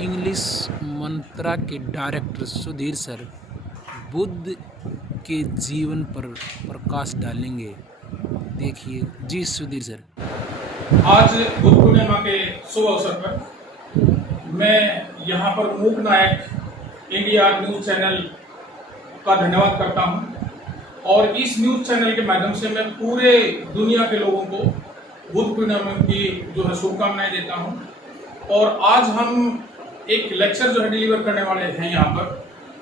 English मंत्रा के director Sudhir sir Buddha के जीवन पर प्रकाश डालेंगे। देखिए जी सुधीर सर। आज बुद्ध पूर्णिमा के शुभ अवसर पर मैं यहाँ पर मूक नायक इंडिया न्यूज चैनल का धन्यवाद करता हूँ और इस न्यूज चैनल के माध्यम से मैं पूरे दुनिया के लोगों को बुद्ध पूर्णिमा की जो है शुभकामनाएं देता हूँ। और आज हम एक लेक्चर जो है डिलीवर करने वाले हैं यहाँ पर,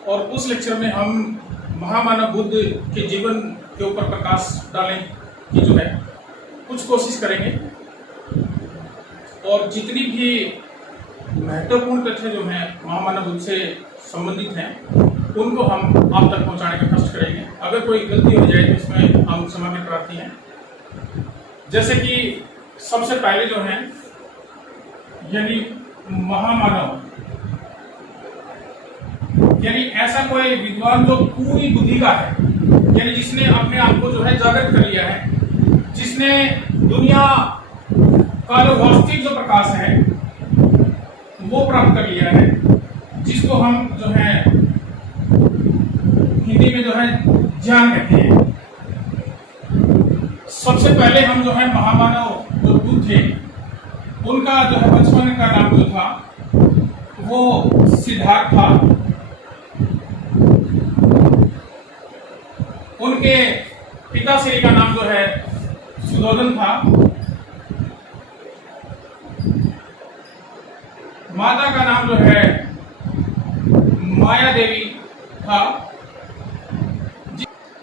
और उस लेक्चर में हम महामानव बुद्ध के जीवन के ऊपर प्रकाश डालने की जो है कुछ कोशिश करेंगे। और जितनी भी महत्वपूर्ण तथ्य जो हैं महामानव बुद्ध से संबंधित हैं उनको हम आप तक पहुंचाने का कष्ट करेंगे। अगर कोई गलती हो जाए तो इसमें हम क्षमा के प्रार्थी हैं। जैसे कि सबसे पहले जो है यानी महामानव यानी ऐसा कोई विद्वान जो पूरी बुद्धि का है, यानी जिसने अपने आप को जो है जागृत कर लिया है, जिसने दुनिया का जो वास्तविक जो प्रकाश है वो प्राप्त कर लिया है, जिसको हम जो है हिंदी में जो है ज्ञान कहते हैं। सबसे पहले हम जो है महामानव जो बुद्ध थे उनका जो है बचपन का नाम जो था वो सिद्धार्थ था। उनके पिताश्री का नाम जो है सुधोधन था। माता का नाम जो है माया देवी था।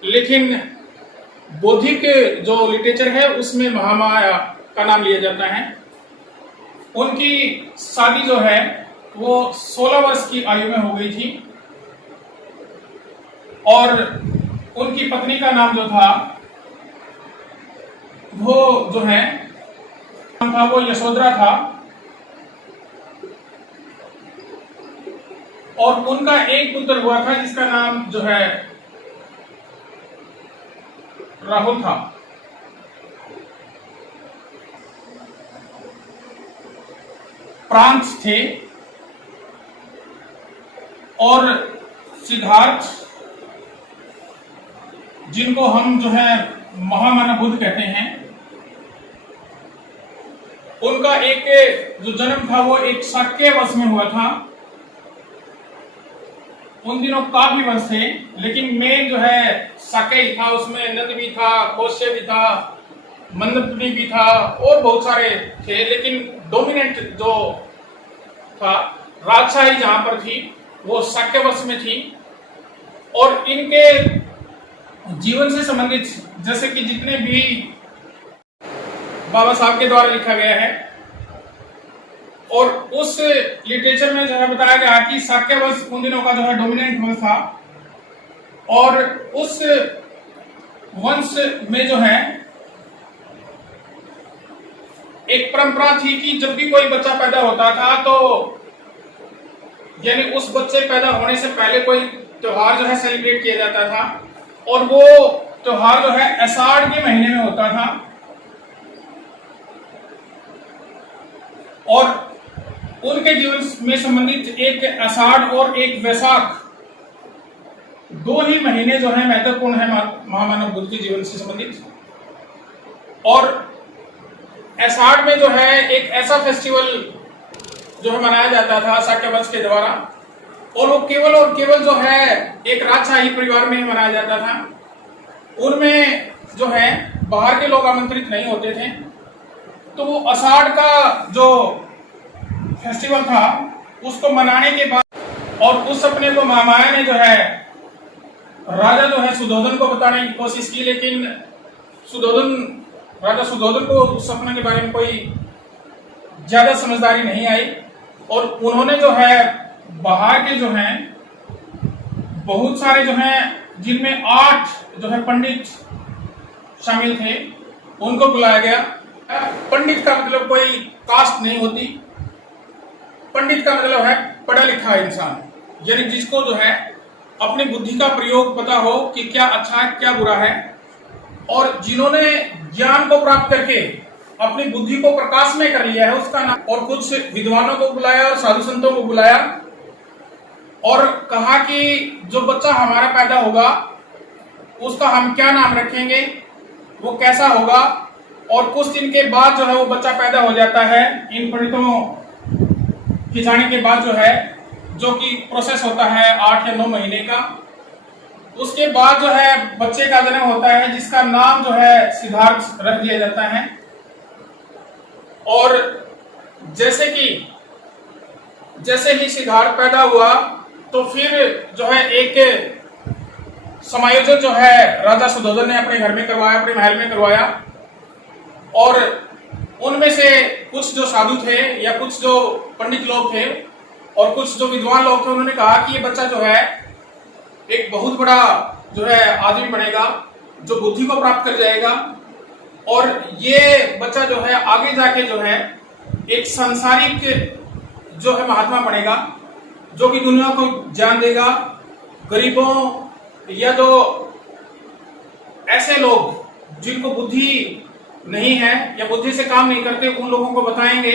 लेकिन बौद्धिक जो लिटरेचर है उसमें महामाया का नाम लिया जाता है। उनकी शादी जो है वो 16 वर्ष की आयु में हो गई थी और उनकी पत्नी का नाम जो था वो जो है नाम था वो यशोधरा था। और उनका एक पुत्र हुआ था जिसका नाम जो है राहुल था। प्रांत थे और सिद्धार्थ जिनको हम जो है महामानव बुद्ध कहते हैं, उनका एक जो जन्म था वो एक शाक्य वंश में हुआ था। उन दिनों काफी वंश थे लेकिन मेन जो है शाक्य ही था। उसमें नंद भी था, कौश्य भी था, मंदपुनी भी था और बहुत सारे थे। लेकिन डोमिनेंट जो था राजशाही जहां पर थी वो शाक्य वंश में थी। और इनके जीवन से संबंधित जैसे कि जितने भी बाबा साहब के द्वारा लिखा गया है और उस लिटरेचर में जो है बताया गया कि शाक्य वंश उन दिनों का जो है डोमिनेंट वंश था। और उस वंश में जो है एक परंपरा थी कि जब भी कोई बच्चा पैदा होता था तो यानी उस बच्चे पैदा होने से पहले कोई त्योहार जो है सेलिब्रेट किया जाता था। और वो त्योहार जो है आषाढ़ के महीने में होता था। और उनके जीवन में संबंधित एक आषाढ़ और एक वैशाख, दो ही महीने जो है महत्वपूर्ण है महामानव बुद्ध के जीवन से संबंधित। और आषाढ़ में जो है एक ऐसा फेस्टिवल जो है मनाया जाता था शाक्य वंश के द्वारा, और वो केवल और केवल जो है एक राजशाही परिवार में ही मनाया जाता था। उनमें जो है बाहर के लोग आमंत्रित नहीं होते थे। तो वो आषाढ़ का जो फेस्टिवल था उसको मनाने के बाद और उस सपने को महामाया ने जो है राजा जो है सुधोधन को बताने की कोशिश की, लेकिन राजा सुधोधन को उस सपने के बारे में कोई ज्यादा समझदारी नहीं आई। और उन्होंने जो है बाहर के जो हैं बहुत सारे जो हैं जिनमें 8 जो है पंडित शामिल थे उनको बुलाया गया। पंडित का मतलब कोई कास्ट नहीं होती। पंडित का मतलब है पढ़ा लिखा इंसान, यानी जिसको जो है अपनी बुद्धि का प्रयोग पता हो कि क्या अच्छा है क्या बुरा है, और जिन्होंने ज्ञान को प्राप्त करके अपनी बुद्धि को प्रकाशमय कर लिया है उसका नाम, और कुछ विद्वानों को बुलाया और साधु संतों को बुलाया और कहा कि जो बच्चा हमारा पैदा होगा उसका हम क्या नाम रखेंगे, वो कैसा होगा। और कुछ दिन के बाद जो है वो बच्चा पैदा हो जाता है, इन पंडितों की जाने के बाद जो है, जो कि प्रोसेस होता है 8 या 9 महीने का। उसके बाद जो है बच्चे का जन्म होता है जिसका नाम जो है सिद्धार्थ रख दिया जाता है। और जैसे ही सिद्धार्थ पैदा हुआ तो फिर जो है एक समायोजन जो है राजा सुधोधन ने अपने घर में करवाया, अपने महल में करवाया। और उनमें से कुछ जो साधु थे या कुछ जो पंडित लोग थे और कुछ जो विद्वान लोग थे, उन्होंने कहा कि ये बच्चा जो है एक बहुत बड़ा जो है आदमी बनेगा, जो बुद्धि को प्राप्त कर जाएगा, और ये बच्चा जो है आगे जाके जो है एक सांसारिक जो है महात्मा बनेगा, जो कि दुनिया को ज्ञान देगा। गरीबों या जो ऐसे लोग जिनको बुद्धि नहीं है या बुद्धि से काम नहीं करते, उन लोगों को बताएंगे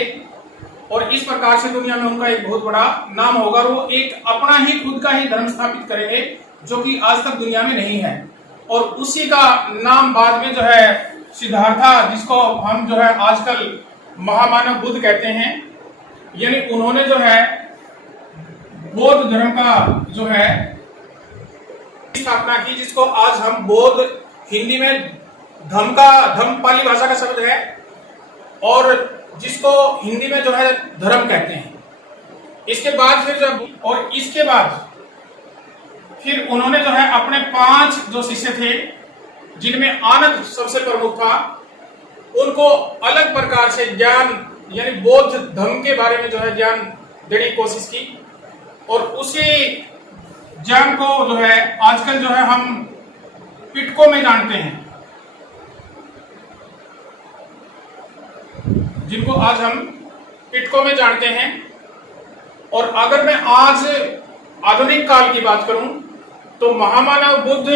और इस प्रकार से दुनिया में उनका एक बहुत बड़ा नाम होगा। वो एक अपना ही खुद का ही धर्म स्थापित करेंगे जो कि आज तक दुनिया में नहीं है। और उसी का नाम बाद में जो है सिद्धार्था, जिसको हम जो है आजकल महामानव बुद्ध कहते हैं, यानी उन्होंने जो है बौद्ध धर्म का जो है स्थापना की, जिसको आज हम बौद्ध, हिंदी में धम्म पाली भाषा का शब्द है और जिसको हिंदी में जो है धर्म कहते हैं। इसके बाद फिर उन्होंने जो है अपने 5 जो शिष्य थे, जिनमें आनंद सबसे प्रमुख था, उनको अलग प्रकार से ज्ञान यानी बौद्ध धर्म के बारे में जो है ज्ञान देने की कोशिश की। और उसी ज्ञान को जो है आजकल जो है हम पिटकों में जानते हैं, जिनको आज हम पिटकों में जानते हैं। और अगर मैं आज आधुनिक काल की बात करूं तो महामानव बुद्ध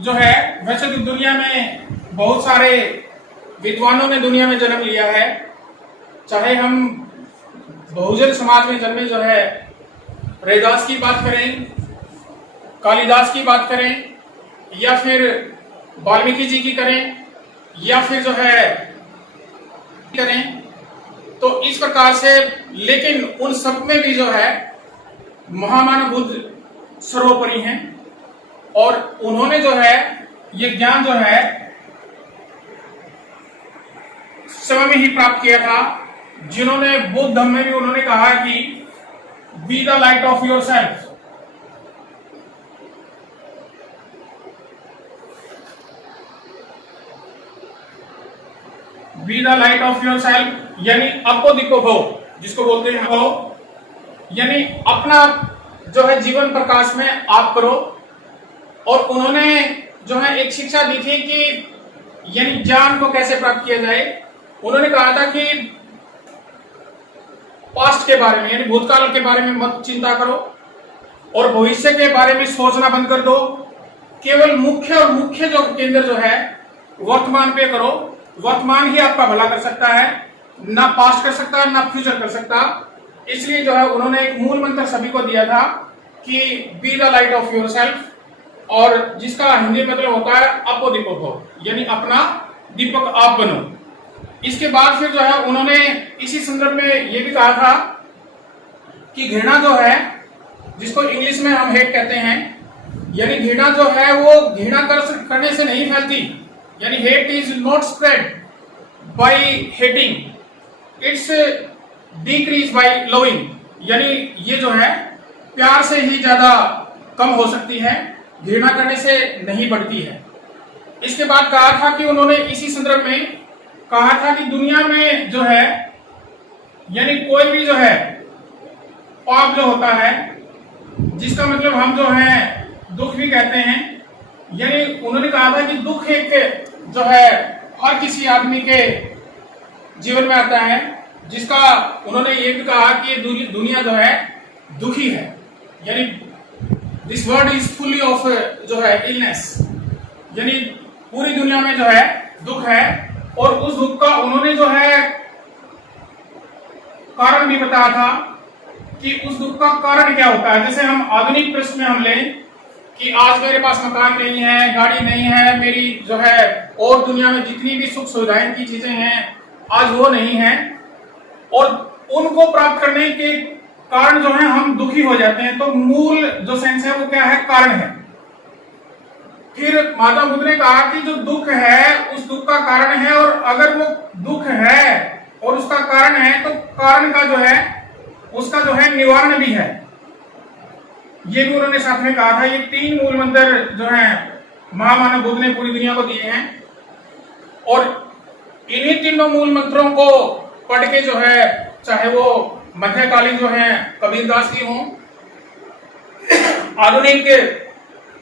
जो है, वैसे तो दुनिया में बहुत सारे विद्वानों ने दुनिया में जन्म लिया है, चाहे हम बहुजन समाज में जन्मे जो है रैदास की बात करें, कालिदास की बात करें, या फिर वाल्मीकि जी की करें, या फिर जो है करें, तो इस प्रकार से। लेकिन उन सब में भी जो है महामानव बुद्ध सर्वोपरि हैं और उन्होंने जो है ये ज्ञान जो है समय में ही प्राप्त किया था, जिन्होंने बुद्ध धर्म में भी उन्होंने कहा कि be the light of your self. Be the light of your self यानी अपो दीपो भव, जिसको बोलते हैं भव, यानी अपना जो है जीवन प्रकाश में आप करो। और उन्होंने जो है एक शिक्षा दी थी कि यानी ज्ञान को कैसे प्राप्त किया जाए। उन्होंने कहा था कि पास्ट के बारे में यानी भूतकाल के बारे में मत चिंता करो और भविष्य के बारे में सोचना बंद कर दो। केवल मुख्य जो केंद्र जो है वर्तमान पे करो। वर्तमान ही आपका भला कर सकता है, ना पास्ट कर सकता ना फ्यूचर कर सकता। इसलिए जो है उन्होंने एक मूल मंत्र सभी को दिया था कि be the light of your self, और जिसका हिंदी मतलब होता है अपो दीपक हो, यानी अपना दीपक आप बनो। इसके बाद फिर जो है उन्होंने इसी संदर्भ में ये भी कहा था कि घृणा जो है, जिसको इंग्लिश में हम हेट कहते हैं, यानी घृणा जो है वो घृणा करने से नहीं फैलती, यानी hate is not spread by hating, it's decrease by loving, यानी ये जो है प्यार से ही ज्यादा कम हो सकती है, घृणा करने से नहीं बढ़ती है। इसके बाद कहा था कि उन्होंने इसी संदर्भ में कहा था कि दुनिया में जो है यानी कोई भी जो है पाप जो होता है, जिसका मतलब हम जो है दुख भी कहते हैं, यानी उन्होंने कहा था कि दुख एक जो है हर किसी आदमी के जीवन में आता है, जिसका उन्होंने ये भी कहा कि दुनिया जो है दुखी है, यानी this world is fully of जो है इलनेस, यानी पूरी दुनिया में जो है दुख है। और उस दुख का उन्होंने जो है कारण भी बताया था कि उस दुख का कारण क्या होता है। जैसे हम आधुनिक प्रश्न में हम लें कि आज मेरे पास मकान नहीं है, गाड़ी नहीं है, मेरी जो है और दुनिया में जितनी भी सुख सुविधाएं की चीजें हैं आज वो नहीं है, और उनको प्राप्त करने के कारण जो है हम दुखी हो जाते हैं। तो मूल जो सेंस है वो क्या है, कारण है। फिर महात्मा बुद्ध ने कहा कि जो दुख है उस दुख का कारण है, और अगर वो दुख है और उसका कारण है तो कारण का जो है उसका जो है निवारण भी है। ये भी उन्होंने साथ में कहा था। ये 3 मूल मंत्र जो है महामानव बुद्ध ने पूरी दुनिया को दिए हैं, और इन्हीं तीनों मूल मंत्रों को पढ़ के जो है, चाहे वो मध्यकालीन जो है कबीरदास जी हों, आधुनिक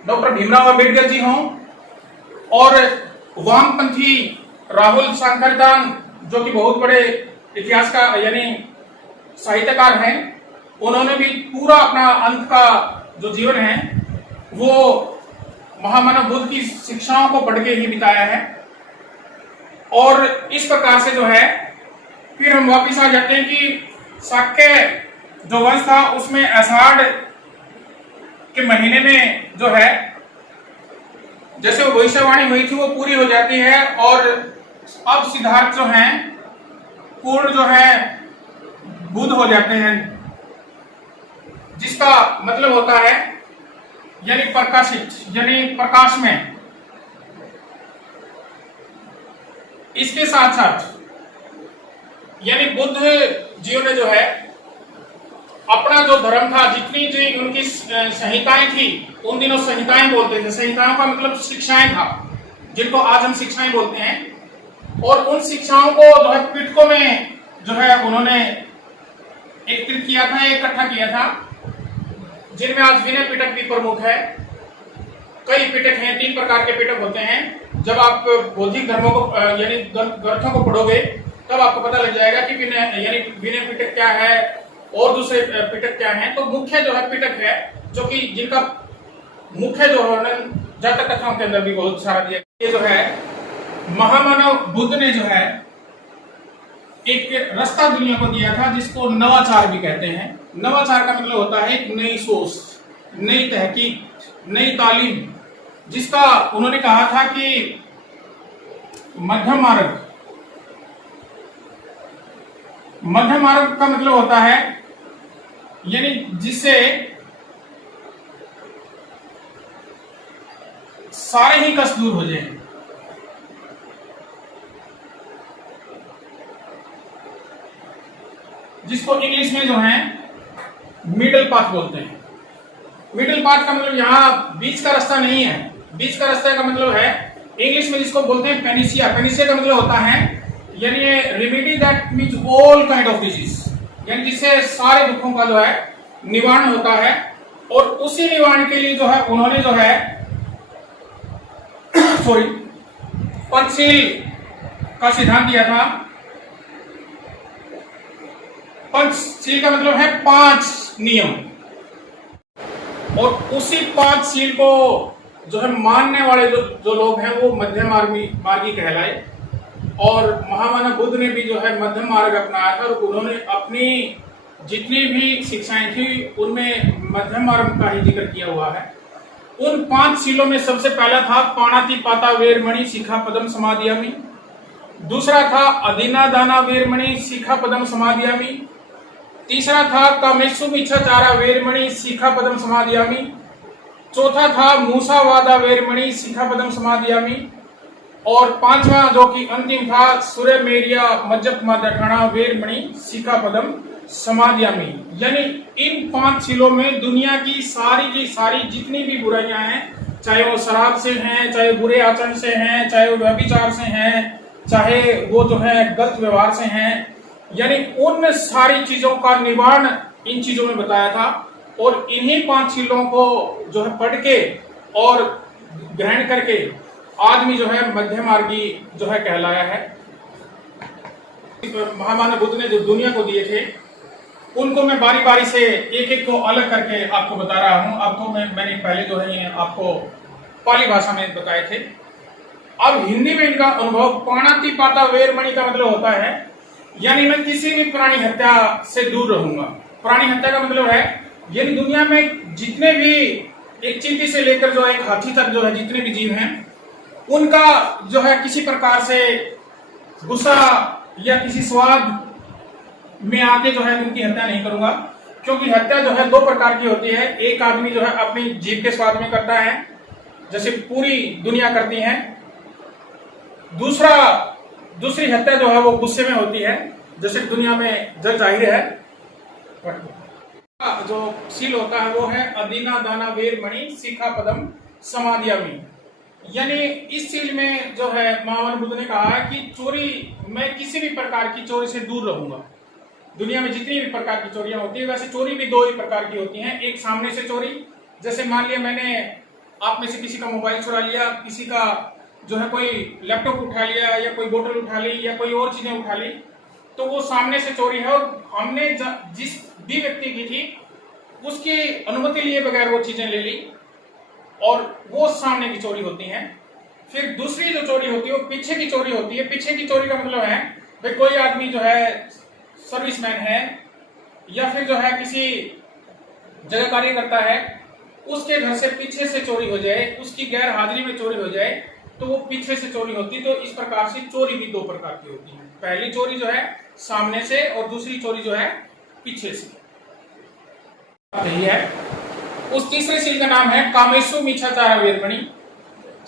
डॉक्टर भीमराव अंबेडकर जी हों, और वामपंथी राहुल सांकरदान जो कि बहुत बड़े इतिहास का यानी साहित्यकार हैं, उन्होंने भी पूरा अपना अंत का जो जीवन है वो महामानव बुद्ध की शिक्षाओं को पढ़ के ही बिताया है। और इस प्रकार से जो है फिर हम वापिस आ जाते हैं कि शाक्य जो वंश था उसमें आषाढ़ के महीने में जो है जैसे वो भविष्यवाणी हुई थी वो पूरी हो जाती है, और अब सिद्धार्थ जो हैं पूर्ण जो है बुद्ध हो जाते हैं, जिसका मतलब होता है यानी प्रकाशित, यानी प्रकाश में। इसके साथ साथ यानी बुद्ध जी ने जो है अपना जो धर्म था, जितनी जो उनकी संहिताएं थी, उन दिनों संहिताएं बोलते थे। संहिताओं का मतलब शिक्षाएं था, जिनको आज हम शिक्षाएं बोलते हैं। और उन शिक्षाओं को जो है पिटकों में जो है उन्होंने एकत्रित किया था, इकट्ठा किया था, जिनमें आज विनय पिटक भी प्रमुख है। कई पिटक हैं, 3 प्रकार के पिटक होते हैं। जब आप बौद्धिक धर्मों को यानी ग्रंथों को पढ़ोगे तब आपको पता लग जाएगा कि विनय पिटक क्या है और दूसरे पिटक क्या हैं। तो मुख्य जो है पिटक है, जो कि जिनका मुख्य जो है जातक कथाओं के अंदर भी बहुत सारा दिया। ये जो है महामानव बुद्ध ने जो है एक रास्ता दुनिया को दिया था, जिसको नवाचार भी कहते हैं। नवाचार का मतलब होता है एक नई सोच, नई तहकीक, नई तालीम, जिसका उन्होंने कहा था कि मध्यम मार्ग। मध्यम मार्ग का मतलब होता है यानी जिससे सारे ही कष्ट दूर हो जाए। जिसको इंग्लिश में जो है मिडिल पाथ बोलते हैं। मिडिल पाथ का मतलब यहाँ बीच का रास्ता नहीं है। बीच का रास्ता का मतलब है इंग्लिश में जिसको बोलते हैं पेनिसिया। पेनिसिया का मतलब होता है यानी remedy that means all kind of disease, यानी जिससे सारे दुखों का जो है निवारण होता है। और उसी निवारण के लिए जो है उन्होंने जो है पंचशील का सिद्धांत दिया था। पंचशील का मतलब है 5 नियम, और उसी 5 शील को जो है मानने वाले जो लोग हैं वो मध्यम मार्गी कहलाए। और महामानव बुद्ध ने भी जो है मध्यम मार्ग अपनाया था, और उन्होंने अपनी जितनी भी शिक्षाएं थी उनमें मध्यम मार्ग का ही जिक्र किया हुआ है। उन 5 शीलों में सबसे पहला था पाणातिपाता वेरमणि सिक्खापदम समादियामि। दूसरा था अदीना दाना वेरमणि सिक्खापदम समादियामि। तीसरा था कामेशु मिच्छाचारा वेरमणि सिक्खापदम समादियामि। चौथा था मूसावादा वेरमणि सिक्खापदम समादियामि। और 5वां जो कि अंतिम था सूर्यमेरिया मज्जपमादठाना वेरमणि सिक्खापदम समादियामि। यानी इन 5 शीलों में दुनिया की सारी जितनी भी बुराइयां हैं, चाहे वो शराब से हैं, चाहे बुरे आचरण से हैं, चाहे वो व्यभिचार से हैं, चाहे वो जो है गलत व्यवहार से हैं, यानी उन सारी चीजों का निवारण इन चीजों में बताया था। और इन्हीं 5 शीलों को जो है पढ़ के और ग्रहण करके आदमी जो है मध्य मार्गी जो है कहलाया है। महामानव बुद्ध ने जो दुनिया को दिए थे उनको मैं बारी बारी से एक एक को अलग करके आपको बता रहा हूं। आपको मैंने पहले जो है आपको पाली भाषा में बताए थे। अब हिंदी में इनका अनुभव पाणातिपाता वेरमणि का मतलब होता है यानी मैं किसी भी प्राणी हत्या से दूर रहूंगा। प्राणी हत्या का मतलब है यानी दुनिया में जितने भी एक चींटी से लेकर जो एक हाथी तक जो है जितने भी जीव हैं उनका जो है किसी प्रकार से गुस्सा या किसी स्वाद में आके जो है उनकी हत्या नहीं करूंगा, क्योंकि हत्या जो है दो प्रकार की होती है। एक आदमी जो है अपनी जीभ के स्वाद में करता है जैसे पूरी दुनिया करती है, दूसरी हत्या जो है वो गुस्से में होती है जैसे दुनिया में जग जाहिर है। जो शील होता है वो है अदीना दाना वीर मणि शिखा पदम समाधियामी। यानी इस शील में जो है महावीर बुद्ध ने कहा है कि चोरी, मैं किसी भी प्रकार की चोरी से दूर रहूंगा। दुनिया में जितनी भी प्रकार की चोरियां होती है वैसे चोरी भी दो ही प्रकार की होती हैं। एक सामने से चोरी, जैसे मान लिया मैंने आप में से किसी का मोबाइल चुरा लिया, किसी का जो है कोई लैपटॉप उठा लिया या कोई बोतल उठा ली या कोई और चीजें उठा ली, तो वो सामने से चोरी है और हमने जिस भी व्यक्ति की थी उसकी अनुमति लिए बगैर वो चीजें ले ली और वो सामने की चोरी होती है। फिर दूसरी जो चोरी होती है वो पीछे की चोरी होती है। पीछे की चोरी का मतलब है भाई कोई आदमी जो है सर्विसमैन है या फिर जो है किसी जगह कार्य करता है, उसके घर से पीछे से चोरी हो जाए, उसकी गैर हाजिरी में चोरी हो जाए तो वो पीछे से चोरी होती है। तो इस प्रकार से चोरी भी दो प्रकार की होती है, पहली चोरी जो है सामने से और दूसरी चोरी जो है पीछे से। यही है। उस तीसरे शील का नाम है कामेशु मिच्छाचार वीरमणि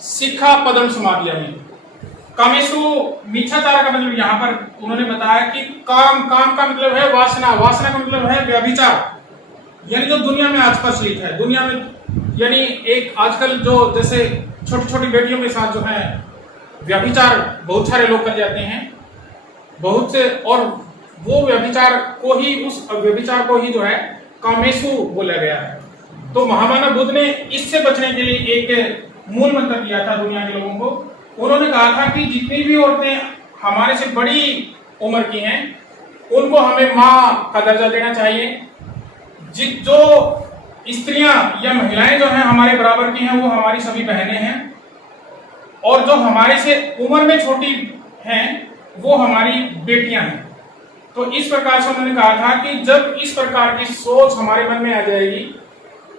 शिखा पदम समाधियामी। कामेशु मिच्छाचार का मतलब यहाँ पर उन्होंने बताया कि काम का मतलब है वासना, वासना का मतलब है व्यभिचार, यानी जो दुनिया में आज प्रचलित है। दुनिया में यानी एक आजकल जो जैसे छोटी छोटी बेटियों के साथ जो है व्यभिचार बहुत सारे लोग कर जाते हैं, बहुत से, और वो व्यभिचार को ही, उस व्यभिचार को ही जो है कामेशु बोला गया है। तो महामानव बुद्ध ने इससे बचने के लिए एक मूल मंत्र दिया था दुनिया के लोगों को। उन्होंने कहा था कि जितनी भी औरतें हमारे से बड़ी उम्र की हैं उनको हमें माँ का दर्जा देना चाहिए। जो स्त्रियां या महिलाएं जो हैं हमारे बराबर की हैं वो हमारी सभी बहनें हैं, और जो हमारे से उम्र में छोटी हैं वो हमारी बेटियां हैं। तो इस प्रकार से उन्होंने कहा था कि जब इस प्रकार की सोच हमारे मन में आ जाएगी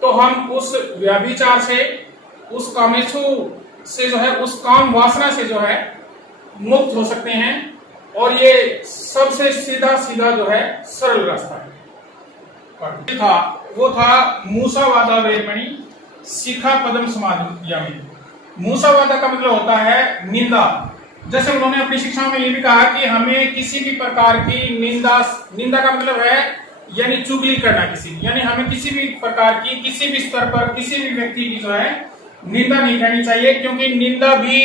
तो हम उस व्यभिचार से, उस कामेशु से जो है, उस काम वासना से जो है मुक्त हो सकते हैं, और ये सबसे सीधा जो है सरल रास्ता है। वो था मूसावादा वीरमणि शिखा पदम समाधियामी। मूसावादा का मतलब होता है निंदा। जैसे उन्होंने अपनी शिक्षा में ये भी कहा कि हमें किसी भी प्रकार की निंदा का मतलब है यानी चुगली करना किसी, यानी हमें किसी भी प्रकार की किसी भी स्तर पर किसी भी व्यक्ति की जो है निंदा नहीं करनी चाहिए, क्योंकि निंदा भी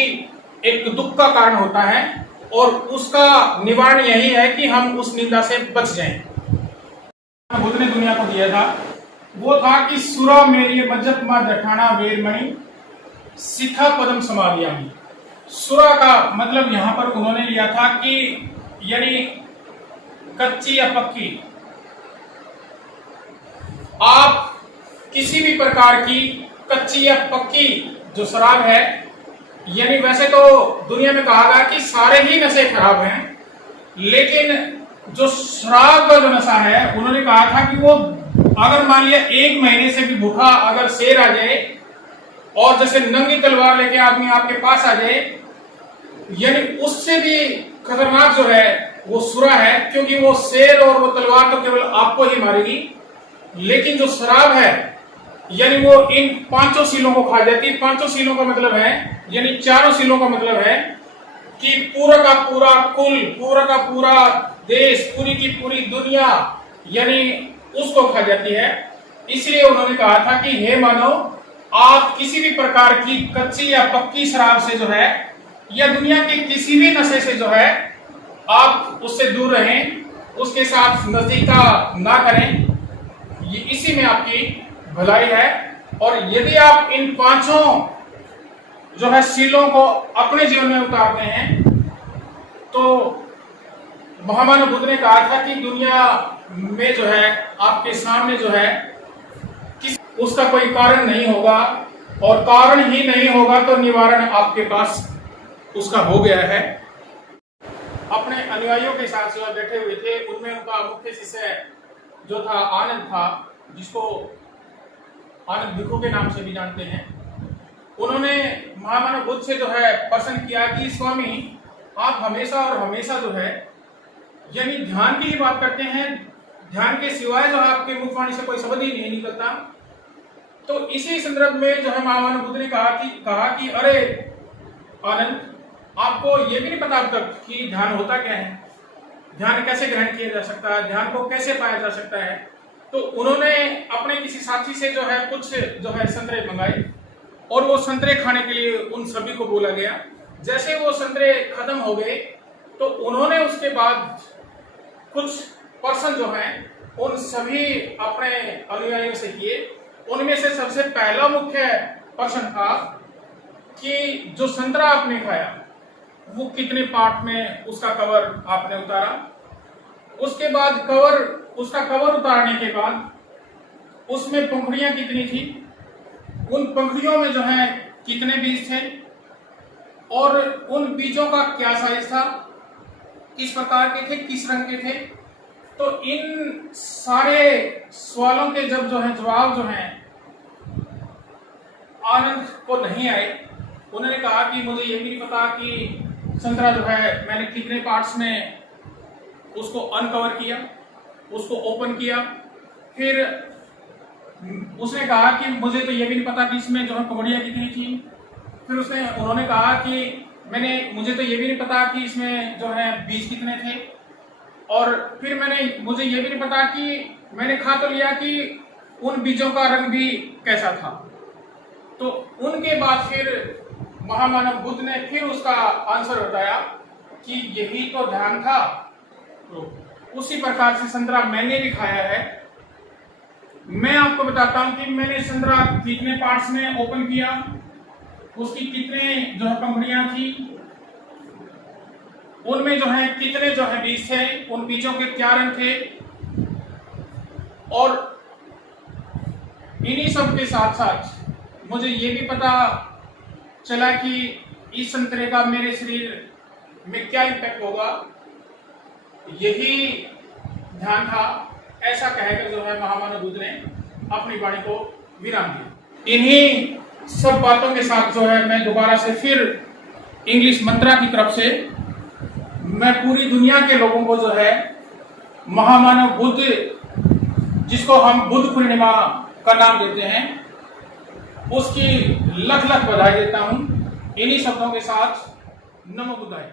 एक दुख का कारण होता है और उसका निवारण यही है कि हम उस निंदा से बच जाएं। बुद्ध ने दुनिया को दिया था वो था कि सुरा मेरी मज्जपमा जठाना वीरमणि शिखा पदम समाधियामी। सुरा का मतलब यहां पर उन्होंने लिया था कि यानी कच्ची या पक्की। आप किसी भी प्रकार की कच्ची या पक्की जो शराब है, यानी वैसे तो दुनिया में कहा गया कि सारे ही नशे खराब हैं, लेकिन जो शराब का जो नशा है उन्होंने कहा था कि वो अगर मान लिया 1 महीने से भी भूखा अगर शेर आ जाए और जैसे नंगी तलवार लेके आदमी आपके पास आ जाए, यानी उससे भी खतरनाक जो है वो सुरा है, क्योंकि वो शेर और वो तलवार तो केवल आपको ही मारेगी, लेकिन जो शराब है यानी वो इन 5 शीलों को खा जाती है। 5 शीलों का मतलब है यानी 4 शीलों का मतलब है कि पूरा का पूरा कुल, पूरा का पूरा देश, पूरी की पूरी दुनिया यानी उसको खा जाती है। इसलिए उन्होंने कहा था कि हे मानव, आप किसी भी प्रकार की कच्ची या पक्की शराब से जो है या दुनिया के किसी भी नशे से जो है आप उससे दूर रहें, उसके साथ नजदीका ना करें। ये इसी में आपकी भलाई है। और यदि आप इन 5 जो है शीलों को अपने जीवन में उतारते हैं तो महामानव बुद्ध ने कहा था कि दुनिया में जो है आपके सामने जो है उसका कोई कारण नहीं होगा, और कारण ही नहीं होगा तो निवारण आपके पास उसका हो गया है। अपने अनुयायियों के साथ जो बैठे हुए थे, उनमें उनका मुख्य शिष्य जो था आनंद था, जिसको आनंद भिक्षु के नाम से भी जानते हैं। उन्होंने महामानव बुद्ध से जो है प्रश्न किया कि स्वामी, आप हमेशा और हमेशा जो है यानी ध्यान की ही बात करते हैं, ध्यान के सिवाय जो है आपके मुखवाणी से कोई शब्द ही नहीं निकलता। तो इसी संदर्भ में जो है महामानव बुद्ध ने कहा कि अरे आनंद, आपको ये भी नहीं पता अब तक कि ध्यान होता क्या है, ध्यान कैसे ग्रहण किया जा सकता है, ध्यान को कैसे पाया जा सकता है। तो उन्होंने अपने किसी साथी से जो है कुछ जो है संतरे मंगाए और वो संतरे खाने के लिए उन सभी को बोला गया। जैसे वो संतरे खत्म हो गए तो उन्होंने उसके बाद कुछ प्रश्न जो हैं उन सभी अपने अनुयायियों से किए। उनमें से सबसे पहला मुख्य प्रश्न था कि जो संतरा आपने खाया वो कितने पार्ट में उसका कवर आपने उतारा। उसके बाद उसका कवर उतारने के बाद उसमें पंखुड़ियां कितनी थी, उन पंखुड़ियों में जो है कितने बीज थे और उन बीजों का क्या साइज था, किस प्रकार के थे, किस रंग के थे। तो इन सारे सवालों के जब जो है जवाब जो है आनंद को नहीं आए, उन्होंने कहा कि मुझे ये भी नहीं पता कि संतरा जो है मैंने कितने पार्ट्स में उसको अनकवर किया, उसको ओपन किया। फिर उसने कहा कि मुझे तो ये भी नहीं पता कि इसमें जो है पंखुड़ियां कितनी थी। फिर उन्होंने कहा कि मुझे तो ये भी नहीं पता कि इसमें जो है बीज कितने थे। और फिर मुझे ये भी नहीं पता कि मैंने खा तो लिया कि उन बीजों का रंग भी कैसा था। तो उनके बाद फिर महामानव बुद्ध ने फिर उसका आंसर बताया कि यही तो ध्यान था। तो उसी प्रकार से संतरा मैंने भी खाया है। मैं आपको बताता हूं कि मैंने संतरा कितने पार्ट्स में ओपन किया, उसकी कितने जो है पंखुड़ियां थी, उनमें जो है कितने जो है बीज थे, उन बीजों के क्या रंग थे। और इन्हीं सब के साथ साथ मुझे ये भी पता चला कि इस संतरे का मेरे शरीर में क्या इम्पैक्ट होगा। यही ध्यान था, ऐसा कहकर जो है महामानव बुद्ध ने अपनी वाणी को विराम दिया। इन्हीं सब बातों के साथ जो है मैं दोबारा से फिर इंग्लिश मंत्रा की तरफ से मैं पूरी दुनिया के लोगों को जो है महामानव बुद्ध, जिसको हम बुद्ध पूर्णिमा का नाम देते हैं, उसकी लख लख बधाई देता हूं। इन्हीं शब्दों के साथ नमो बुद्धाय।